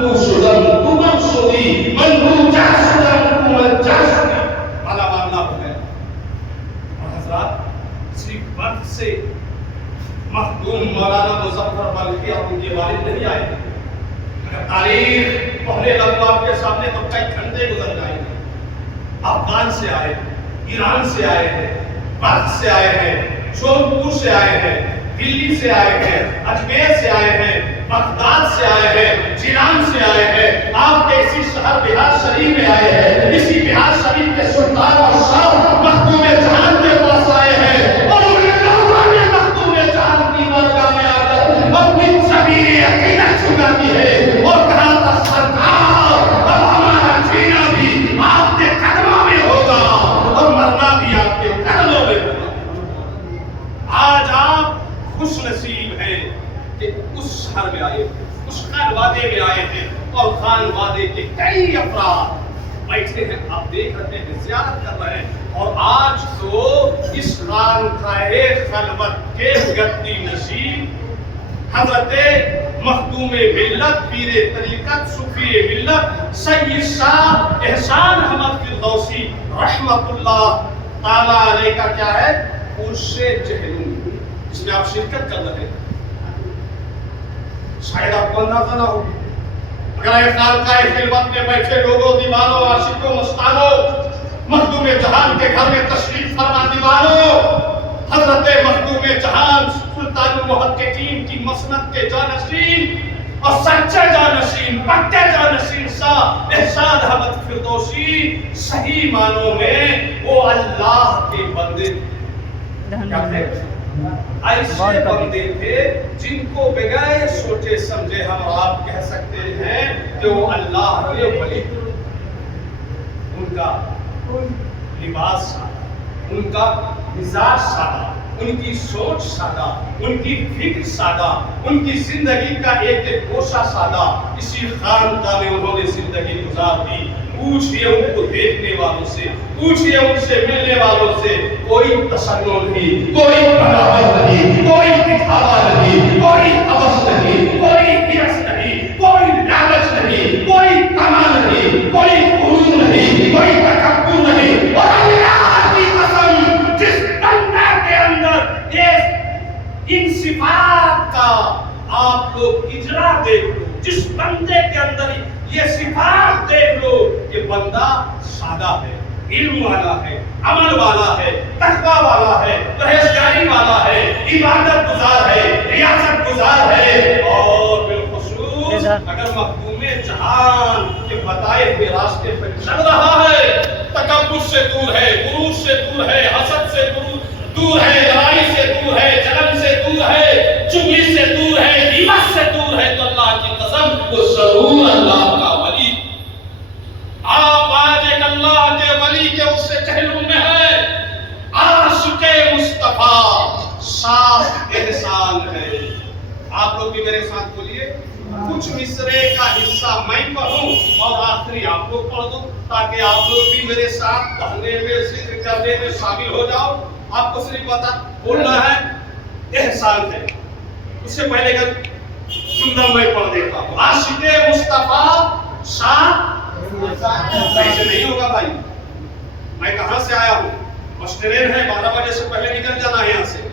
تو شدم تو منصوری من جاسدم تو جاسدی مالا ماننا ہو گیا. اور حضرات صرف وقت سے مخدوم مولانا مظفر ملکی اور ان کے والد نہیں آئے. اگر تاریخ پہلے لمحہ آپ کے سامنے تو کئی گھنٹے گزر جائیں گے. افغان سے آئے ہیں, ایران سے آئے ہیں, بلخ سے آئے ہیں, جونپور سے آئے ہیں, دلی سے آئے ہیں, اجمیر سے آئے ہیں, بغداد سے آئے ہیں, جیلان سے آئے ہیں. آپ کے اسی شہر بہار شریف میں آئے ہیں. اسی بہار شریف کے سلطان اور شاہ مخدوم جہان کے پاس آئے ہیں اور ان لوگوں نے مخدوم جہان کی بارگاہ میں آ کر اپنی زمین عقیدت چھکاتی ہے اور کہا تھا سرکار اب ہمارا جینا بھی آپ کے قدموں میں ہوگا اور مرنا بھی آپ کے قدموں میں ہوگا. آج آپ خوش نصیب ہیں کہ اس شہر میں آئے ہیں, اس خان وادے میں آئے ہیں اور خان وادے کے کئی افراد بیٹھے ہیں. آپ دیکھ رہے ہیں, زیارت کر رہے ہیں. اور آج تو اس خانقاہ خلوت کے گدی نشین حضرت مخدوم ملت, پیر طریقت, صوفی ملت سید شاہ احسان احمد فردوسی رحمت اللہ تعالی علیہ کا کیا ہے عرش جہلم, جس میں آپ شرکت کر رہے ہیں. شاید آپ کو اندازہ نہ ہو اگر خانقاہ خلوت میں بیٹھے لوگوں, دیوانوں, عاشقوں, مستانوں, مخدوم جہان کے گھر میں تشریف فرما دیوانوں, حضرت مخدوم جہان سلطان المحققین کی مسند کے جانشین اور سچے جانشین, پکے جانشین شاہ احسان احمد فردوسی صحیح معنوں میں وہ اللہ کے بندے کیا تھے, ایسے بندے تھے جن کو بغیر سوچے سمجھے ہم آپ کہہ سکتے ہیں کہ وہ اللہ کے ولی. ان کا لباس سادہ, ان کا مزاج سادہ, ان کی سوچ سادہ, ان کی فکر سادہ, ان کی زندگی کا ایک ایک گوشہ سادہ. اسی خانقاہ میں انہوں نے زندگی گزار دی. پوچھئے ان کو دیکھنے والوں سے, پوچھئے ان سے ملنے والوں سے, کوئی تشنع نہیں, کوئی بغاوت نہیں, کوئی دکھاوا نہیں, کوئی حوث نہیں, کوئی ہرس نہیں, کوئی لالچ نہیں, کوئی طمع نہیں, کوئی غرور نہیں, کوئی تکبر نہیں. اور اللہ کی قسم جس بندے کے اندر ان صفات کا آپ لوگ اجرا دیکھ لو, جس بندے کے اندر یہ صفات دیکھ لو کہ بندہ سادہ ہے, علم والا ہے, عمل والا ہے, تقوی والا ہے, پرہیزگاری والا ہے, عبادت گزار ہے, ریاست گزار ہے, اور بالخصوص اگر مخدوم جہان کے بتائے ہوئے راستے پر چل رہا ہے, تکبر سے دور ہے, غرور سے دور ہے, حسد سے دور ہے, لڑائی سے دور ہے, جلن سے دور ہے, چغلی سے دور ہے, غیبت سے دور ہے, تو اللہ کی قسم وہ ضرور اللہ کا ولی. آپ آج ایک اللہ کے ولی کے اس سے جہلم میں ہے, عاشق مصطفیٰ شاہ احسان ہے. آپ لوگ بھی میرے ساتھ بولیے, کچھ مصرے کا حصہ میں پڑھوں اور آخری آپ لوگ پڑھ دو, تاکہ آپ لوگ بھی میرے ساتھ پڑھنے میں, ذکر کرنے میں شامل ہو جاؤ. آپ کو صرف بولنا ہے احسان ہے. اس سے پہلے کا جملہ میں پڑھ دیتا ہوں, عاشق مصطفیٰ شاہ. ایسے نہیں ہوگا بھائی, میں کہاں سے آیا ہوں, بس ٹرین ہے, 12 بجے سے پہلے نکل جانا ہے یہاں سے.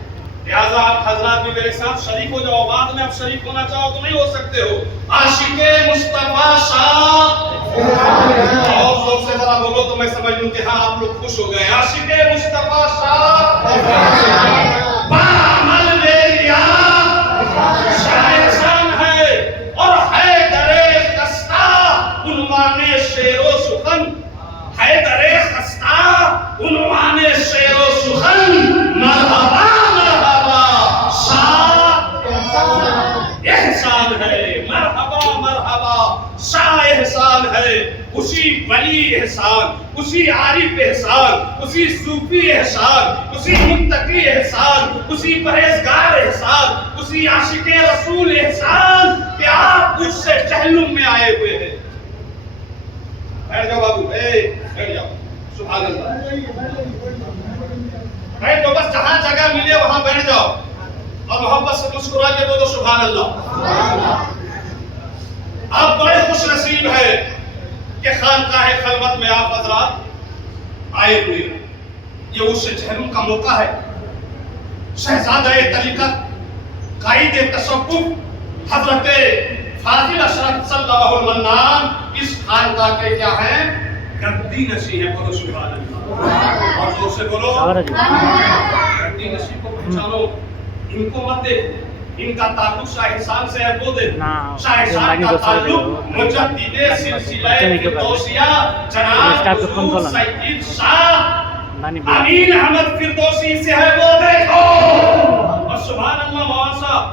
لہٰذا آپ حضرات بھی میرے ساتھ شریک ہو جاؤ, بعد میں آپ شریک ہونا چاہو تو نہیں ہو سکتے ہو. عاشق مصطفیٰ شاہ, اور زور سے ذرا بولو تو میں سمجھ لوں کہ ہاں آپ لوگ خوش ہو گئے. عاشق مصطفیٰ شاہ بعمل میریا شاہ احسان ہے, اور حیدر خستہ عنوان شعر و سخن. حیدر خستہ عنوان شعر و سخن. مرحبا مرحبا شاہ احسان ہے, مرحبا مرحبا شاہ احسان ہے. اسی ولی احسان, اسی عارف احسان, اسی صوفی احسان, اسی متقی احسان, اسی پرہیزگار احسان, اسی عاشق رسول احسان کہ آپ اس سے جہنم میں آئے ہوئے ہیں. بیٹھ جاؤ بابو, بیٹھ جاؤ. سبحان اللہ. بیٹھ جاؤ, بس جہاں جگہ ملے وہاں بیٹھ جاؤ اور محبت سے مسکرا کے بولو سبحان اللہ. آپ بڑے خوش نصیب ہے کہ خانقاہ خلوت میں آپ حضرات آئے ہوئے. یہ اس جہنم کا موقع ہے. شہزادہ طریقت قائد تصوف حضرت فاضل اشرف صلی اللہ علیہ وسلم اس خانقاہ کے کیا ہیں؟ گدی نشین ہے. بولو سبحان اللہ. اور زور سے بولو گدی نشین کو پہچانو. ان کو مت دیکھو. ان کا تعلق شاہ احسان سے ہے. وہ دیکھو شاہ احسان کا تعلق مجدد سلسلہ فردوسیہ جناب حضور سید شاہ امین احمد فردوسی سے ہے. وہ دیکھو. اور سبحان اللہ مولانا صاحب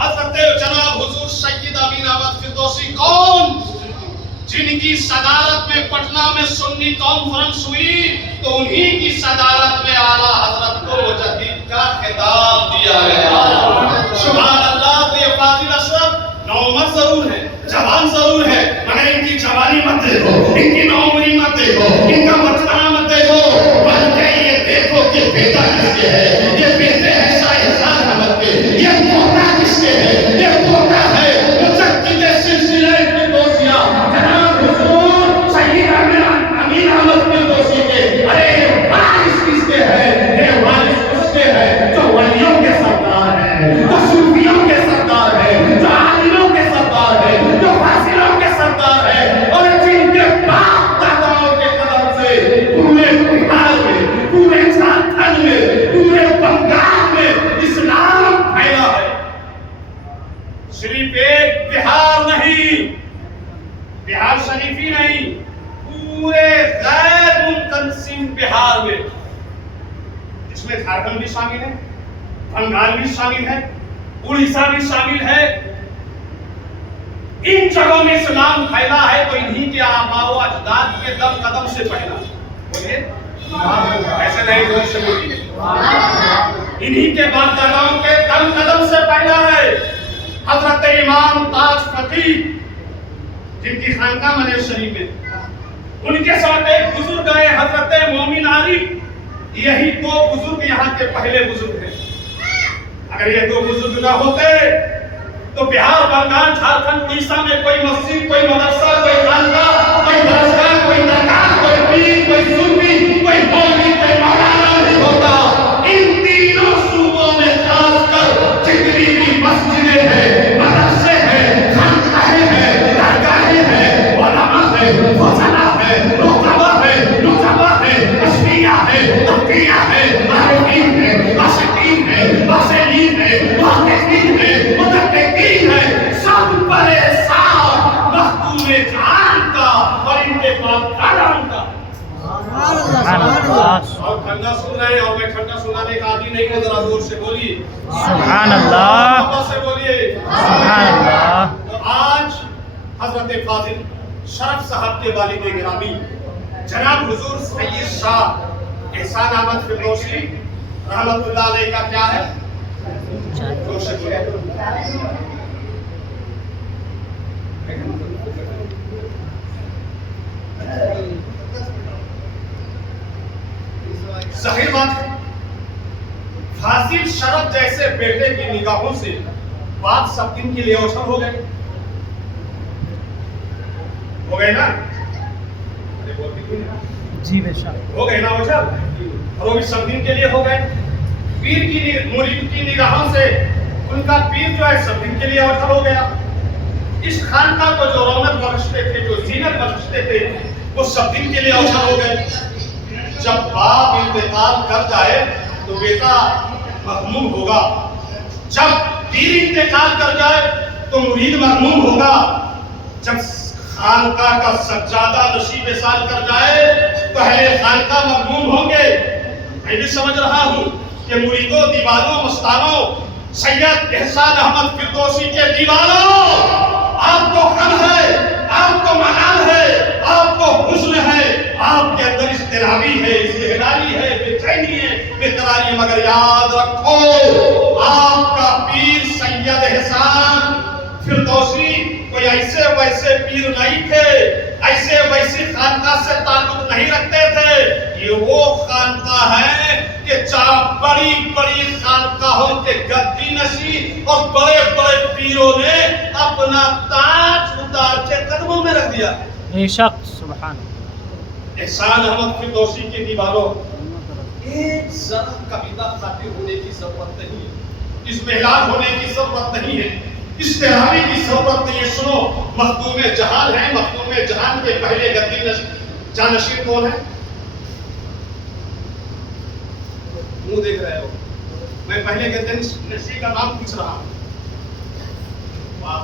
حضرت جناب حضور سید امین احمد فردوسی کون؟ جن کی صدارت میں پٹنہ میں سنی کانفرنس ہوئی تو انہی کی صدارت میں اعلیٰ حضرت کو مجدد کا خطاب دیا گیا. سبحان اللہ. تو یہ فاضل اشرف نوعمر ضرور ہے, جوان ضرور ہے, مگر ان کی جوانی مت دیکھو, ان کی نوعمری مت دیکھو, ان کا بچپنا مت دیکھو, بلکہ یہ دیکھو کہ بیٹا کس کے ہے. یہ بیٹے ہیں شاہ احسان احمد کے. یہ پوتا کس کے ہے؟ یہ پوتا ہے مجدد سلسلہ فردوسیہ جناب حضور سید امین احمد فردوسی کے. ارے وارث کس کے ہے؟ یہ وارث اس کے ہے جو ولیوں کے سردار ہے, جو صوفیوں کے سردار ہے, جو عالموں کے سردار ہے, جو فاضلوں کے سردار ہے, اور جن کے باپ داداؤں کے قدم سے پورے بہار میں, پورے جھارکھنڈ میں, پورے بنگال میں اسلام پھیلا ہے. صرف ایک بہار نہیں, بہار شریفی نہیں, پورے غیر منقسم بہار میں, اس میں جھارکھنڈ بھی شامل ہے, بنگال بھی شامل ہے, اڑیسہ بھی شامل ہے. ان جگہوں میں اسلام پھیلا ہے تو انہی کے آباء و اجداد کے دم قدم سے پھیلا. بولیے ایسے نہیں, زور سے بولیے. انہی کے باپ داداؤں کے دم قدم سے پھیلا ہے. حضرت امام تاج فقیہ جن کی خانقاہ منیر شریف میں, ان کے ساتھ ایک بزرگ آئے حضرت مومن عارف. یہی دو بزرگ یہاں کے پہلے بزرگ ہیں. اگر یہ دو بزرگ نہ ہوتے تو بہار, بنگال, جھارکھنڈ, اڑیسہ میں کوئی مسجد, کوئی مدرسہ, کوئی خانقاہ, کوئی درسگاہ, کوئی درگاہ, کوئی پیر, کوئی صوفی, کوئی مولوی, کوئی مولانا نہیں ہوتا. ان تینوں صوبوں میں خاص کر جتنی بھی مسجدیں ہیں, مدرسے ہیں, خانقاہیں ہیں, درگاہیں ہیں, علماء ہیں, فضلاء ہیں, رتبا ہیں, نجبا ہیں, اشفیاء ہیں, تقیہ ہیں, عارفین ہیں, عاشقین ہیں, واصلین ہیں, محققین ہیں, مدققین ہیں, سب بڑے ساتھ مخدوم جہان کا اور ان کے پاس کلام کا. اور ٹھنڈا سن رہے ہیں, اور میں ٹھنڈا سنانے کا عادی نہیں ہوں. ذرا زور سے بولیے سبحان اللہ, سے بولیے سبحان اللہ. تو آج حضرت فاضل شرف صاحب کے والد گرامی جناب حضور سید شاہ احسان احمد فردوسی رحمت اللہ علیہ کا کیا ہے؟ زور سے بولیے. ظاہر بات ہے فاضل شرف جیسے بیٹے کی نگاہوں سے بات سب دن کے لیے اوچھل ہو گئے. ہو گئے نا؟ جی بے شک ہو گئے نا اوچھل, اور وہ بھی سب دن کے لیے ہو گئے. پیر کی مرید کی نگاہوں سے ان کا پیر جو ہے سب دن کے لیے اوچھل ہو گیا. اس خانقاہ کو جو رونق بخشتے تھے, جو زینت بخشتے تھے, وہ سب دن کے لیے اوچھل ہو گئے. جب باپ انتقال کر جائے تو بیٹا مغموم ہوگا, جب پیر انتقال کر جائے تو مرید مغموم ہوگا, جب خانقاہ کا سجادہ نصیب سال کر جائے تو اہل خانقاہ مغموم ہوں گے. میں بھی سمجھ رہا ہوں کہ مریدوں, دیوانوں, مستانوں, سید احسان احمد فردوسی کے دیوانوں, آپ کو غم ہے, آپ کو ملال ہے, آپ کو حزن ہے, آپ کے اندر اضطرابی ہے, استحلالی ہے, بے چینی ہے, بے قراری ہے, مگر یاد رکھو آپ کا پیر سید احسان فردوسی کوئی ایسے ویسے پیر نہیں تھے, ایسے ویسی خانقاہ سے تعلق نہیں رکھتے تھے. یہ وہ خانقاہ ہے کہ جہاں بڑی بڑی خانقاہوں کے گدی نشین اور بڑے بڑے پیروں نے اپنا تاج اتار کے قدموں میں میں رکھ دیا. بے شک سبحان احسان احمد فردوسی کی دیواروں ایک ذرا کبیدہ خاطر ہونے کی ضرورت نہیں ہے, اضمحلال ہونے کی ضرورت نہیں ہے, استحرامی کی ضرورت نہیں ہے. سنو, مخدوم جہان ہے. مخدوم جہان کے پہلے گدی جانشین کون ہے؟ منہ دیکھ رہے ہو, میں پہلے گدی نشین کا نام پوچھ رہا ہوں. آپ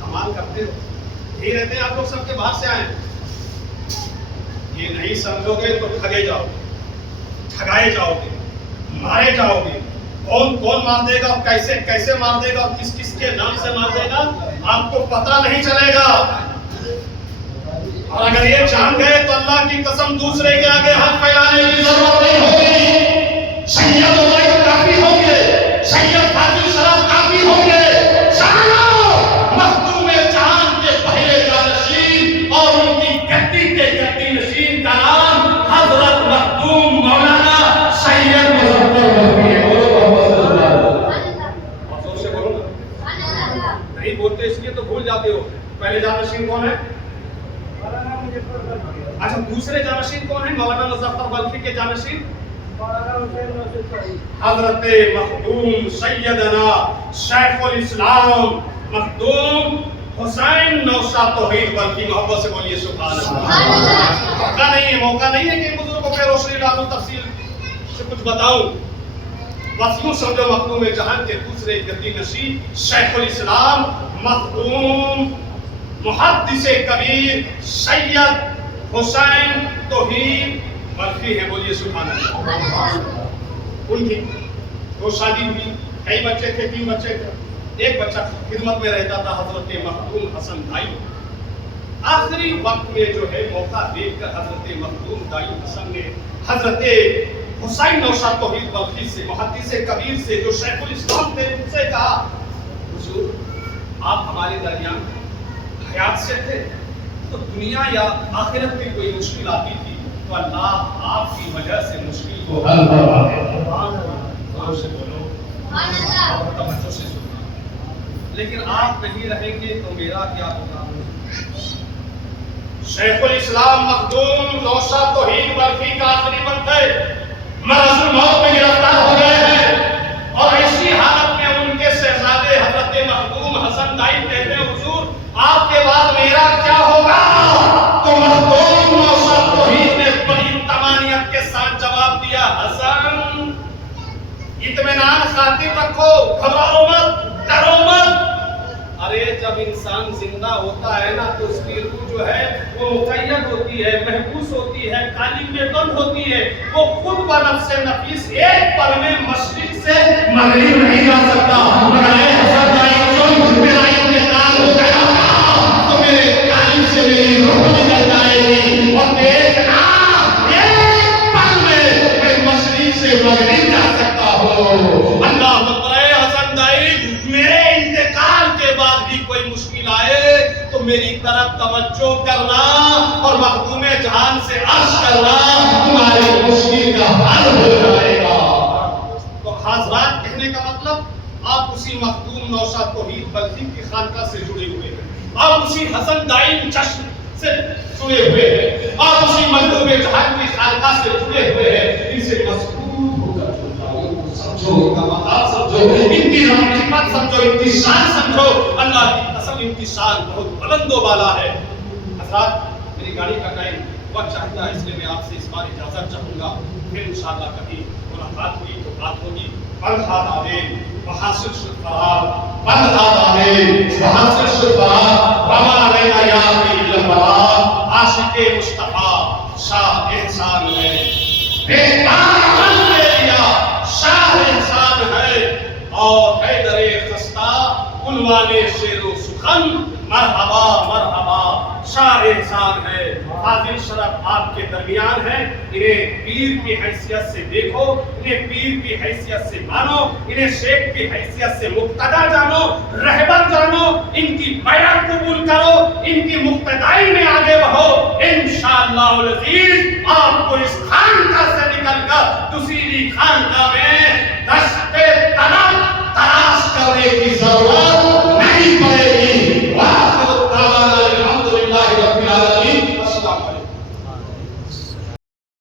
کمال کرتے ہو, یہی رہتے ہیں آپ لوگ سب کے باہر سے آئے. یہ نہیں سمجھو گے تو ٹھگے جاؤ گے, ٹھگائے جاؤ گے, مارے جاؤ گے. کون کون مار دے گا اور کیسے کیسے مار دے گا اور کس کس کے نام سے مار دے گا آپ کو پتہ نہیں چلے گا. اور اگر یہ جان گئے تو اللہ کی قسم دوسرے کے آگے ہاتھ پھیلانے کی ضرورت نہیں ہوگی. سید عبید کافی ہوں گے, سید فاضل شرف کافی ہوں گے. جانو مخدوم جہان کے پہلے جانشین اور ان کی گدی کے گدی نشین کا نام حضرت مخدوم مولانا سید مظفر مدنی ہے. نہیں بولتے اس لیے تو بھول جاتے ہو. پہلے جانشین کون ہے؟ اچھا, دوسرے جانشین کون ہیں؟ مولانا مظفر بلخی کے جانشین حضرت مخدوم سیدنا شیخ الاسلام مخدوم حسین نوشاد توحید بلخی. محبت سے بولیے سبحان اللہ. موقع نہیں ہے کہ بزرگوں پہ روشنی ڈالوں, تفصیل سے کچھ بتاؤں. بس یوں سمجھو, مخدوم جہان کے دوسرے گدی نشین شیخ الاسلام مخدوم محدث کبیر سید حسین توحید بلخی ہے. بولیے سبحان اللہ. ان کی وہ شادی ہوئی, کئی بچے تھے, 3 بچے تھے. ایک بچہ خدمت میں رہتا تھا حضرت مخدوم حسن دائی. آخری وقت میں جو ہے موقع دیکھ کر حضرت مخدوم دائی حسن نے حضرت حسین نوشاد توحید بلخی سے, محدث کبیر سے, جو شیخ الاسلام تھے, ان سے کہا حضور آپ ہمارے درمیان حیات سے تھے تو دنیا یا آخرت میں کوئی مشکل آتی تھی تو اللہ آپ کی وجہ سے مشکل کو حل کروا دیتا. زور سے بولو, توجہ سے سنو. لیکن آپ نہیں رہیں گے تو میرا کیا ہوگا؟ شیخ الاسلام مخدوم نوشاد توحید بلخی کا آخری وقت ہے, مرض الموت میں گرفتار ہو گئے ہیں. اور ایسی حالت میں ان کے شہزادے حضرت مخدوم حسن دائی کہتے ہیں حضور آپ کے بعد میرا کیا ہوگا؟ تو مخدوم نوشاد توحید نے بڑی طمانینت کے ساتھ جواب دیا, حسن اطمینان خاطر رکھو, گھبراؤ مت, ڈرو مت. ارے جب انسان زندہ ہوتا ہے نا تو اس کی روح جو ہے وہ مقید ہوتی ہے, محبوس ہوتی ہے, قالب میں بند ہوتی ہے. وہ خود بنفس نفیس ایک پل میں مشرق سے مغرب نہیں جا سکتا. مگر اے حسن دائی سن, میرا انتقال ہو گیا تو میرے قالب سے میری روح نکل جائے گی اور دیکھنا ایک پل میں میں مشرق سے مغرب جا سکتا ہوں. اللہ اکبر. اے حسن دائی, میرے انتقال کے بعد بھی کوئی مشکل آئے تو میری طرف توجہ کرنا اور مخدوم جہان سے عرض کرنا, تمہاری مشکل کا حل ہو جائے گا. تو حضرات کہنے کا مطلب آپ اسی مخدوم نوشاد توحید بلخی کی خانقاہ سے جڑے ہوئے ہیں, آپ اسی حسن دائی جشن سے جڑے ہوئے ہیں, آپ اسی مخدوم جہان کی خانقاہ سے جڑے ہوئے ہیں. ان سے مضبوط ہو کر سمجھو, ان کا مقام سمجھو, ان کی رحمت سمجھو, ان کی شان سمجھو. اللہ کی قسم ان کی شان بہت بلند و بالا ہے. حضرات میری گاڑی کا ٹائم وقت چاہتا ہے, اس لیے میں آپ سے اس بار اجازت چاہوں گا. پھر انشاءاللہ کبھی ملاقات ہوئی تو بات ہوگی. بلخاد آمین وحاصل شد فرار, بلخاد آمین وحاصل شد فرار, وما علینا یا الا البلاغ. عاشق مصطفیٰ شاہ احسان ہے, بیکار عمل لے لیا شاہ احسان ہے, اور حیدر خستہ عنوان شعر و سخن مرحبا مرحبا شاہ احسان ہے. فاضل شرف آپ کے درمیان ہیں, انہیں پیر کی حیثیت سے دیکھو, انہیں پیر کی حیثیت سے مانو, انہیں شیخ کی حیثیت سے مقتدا جانو, رہبر جانو, ان کی بیعت قبول کرو, ان کی مقتدائی میں آگے